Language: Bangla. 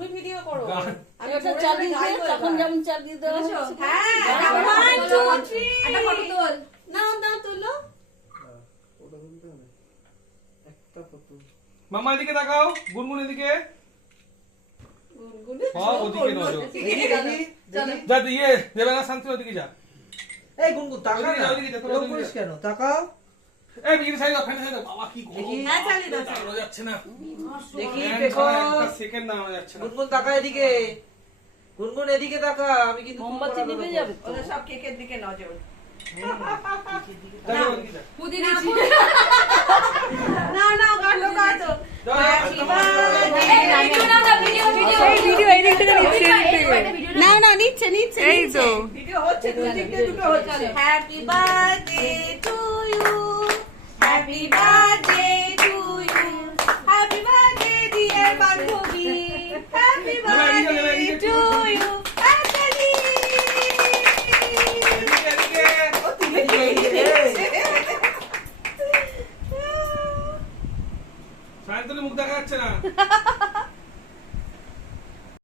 তুমি ভিডিও করো। আমি এটা চাল দিয়ে তখন যেমন চাল দিয়ে দেওয়া হচ্ছে। হ্যাঁ 1 2 3 একটা ফটো তোল। নাও নাও তুলো। ওটা তুলতে হবে একটা ফটো। মামা এদিকে তাকাও, গুনগুন এদিকে। গুনগুনে হ্যাঁ ওদিকে নজর। দেখি যা দিয়ে দেবে না, শান্তি ওদিকে যা। এই গুনগুন তাকা ওদিকে না, যা, ওদিকে যা, তোরা এরকম ওদিকে করিস যা। কেন? তাকাও এই বিড়ি সাইড দাও, ফ্যান সাইড দাও। বাবা কি গরম। দেখি। হ্যাঁ চালিয়ে দাও। দাঁড়ানো যাচ্ছে না। দেখি ফ্যান দেখো। ছাড়া একটা সেকেন্ড দাঁড়ানো যাচ্ছে না। গুনগুন তাকা এদিকে, গুনগুন এদিকে তাকা। আমি কিন্তু মোমবাতি নিভে যাবে তো। ওদের সব কেকের দিকে নজর। যা, ওদিকে যা। পুদি দিচ্ছি। না না কাটো কাটো। যা, হ্যাপি যা, ভিডিও এই দিক থেকে নিচ্ছে, এই দিক থেকে। না না নিচ্ছে নিচ্ছে এই তো। ভিডিও হচ্ছে, দুটো হচ্ছে। Happy birthday to you, happy birthday to you, happy birthday dear বান্ধবী, হ্যাপি বার্থডে টু ইউ। এদিকে, এদিকে। শান্তনু মুখ দেখা যাচ্ছে না।